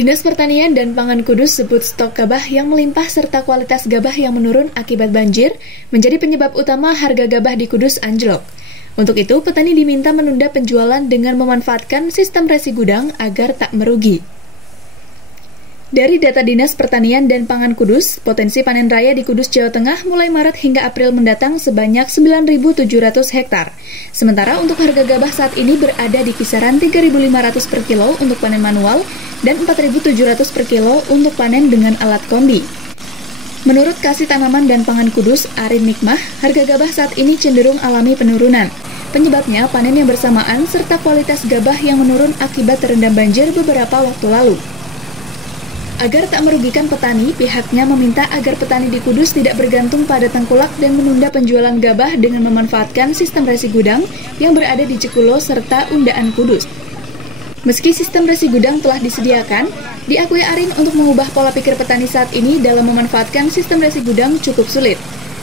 Dinas Pertanian dan Pangan Kudus sebut stok gabah yang melimpah serta kualitas gabah yang menurun akibat banjir menjadi penyebab utama harga gabah di Kudus anjlok. Untuk itu, petani diminta menunda penjualan dengan memanfaatkan sistem resi gudang agar tak merugi. Dari data Dinas Pertanian dan Pangan Kudus, potensi panen raya di Kudus, Jawa Tengah mulai Maret hingga April mendatang sebanyak 9.700 hektar. Sementara untuk harga gabah saat ini berada di kisaran 3.500 per kilo untuk panen manual dan 4.700 per kilo untuk panen dengan alat kombi. Menurut Kasih Tanaman dan Pangan Kudus, Arin Nikmah, harga gabah saat ini cenderung alami penurunan. Penyebabnya panen yang bersamaan serta kualitas gabah yang menurun akibat terendam banjir beberapa waktu lalu. Agar tak merugikan petani, pihaknya meminta agar petani di Kudus tidak bergantung pada tengkulak dan menunda penjualan gabah dengan memanfaatkan sistem resi gudang yang berada di Cekulo serta Undaan Kudus. Meski sistem resi gudang telah disediakan, diakui Arin untuk mengubah pola pikir petani saat ini dalam memanfaatkan sistem resi gudang cukup sulit.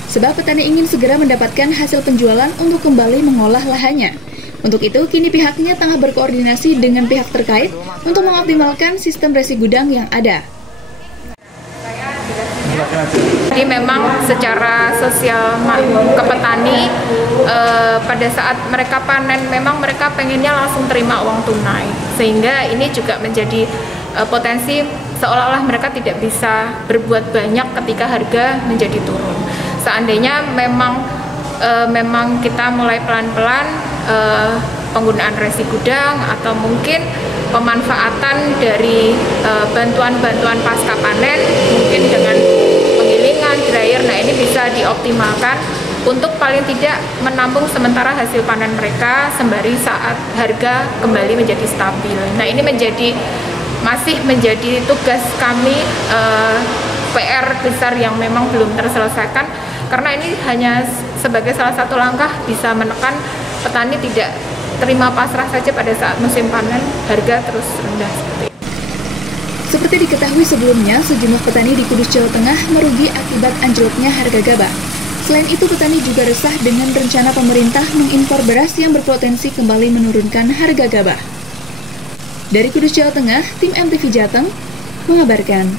Sebab petani ingin segera mendapatkan hasil penjualan untuk kembali mengolah lahannya. Untuk itu, kini pihaknya tengah berkoordinasi dengan pihak terkait untuk mengoptimalkan sistem resi gudang yang ada. Jadi memang secara sosial ke petani, pada saat mereka panen, memang mereka pengennya langsung terima uang tunai. Sehingga ini juga menjadi potensi seolah-olah mereka tidak bisa berbuat banyak ketika harga menjadi turun. Seandainya memang kita mulai pelan-pelan penggunaan resi gudang atau mungkin pemanfaatan dari bantuan-bantuan pasca panen, mungkin dengan penggilingan, dryer, nah ini bisa dioptimalkan untuk paling tidak menampung sementara hasil panen mereka sembari saat harga kembali menjadi stabil. Nah ini masih menjadi tugas kami, PR besar yang memang belum terselesaikan, karena ini hanya sebagai salah satu langkah bisa menekan petani tidak terima pasrah saja pada saat musim panen, harga terus rendah. Seperti diketahui sebelumnya, sejumlah petani di Kudus, Jawa Tengah merugi akibat anjloknya harga gabah. Selain itu, petani juga resah dengan rencana pemerintah mengimpor beras yang berpotensi kembali menurunkan harga gabah. Dari Kudus, Jawa Tengah, tim MTV Jateng mengabarkan.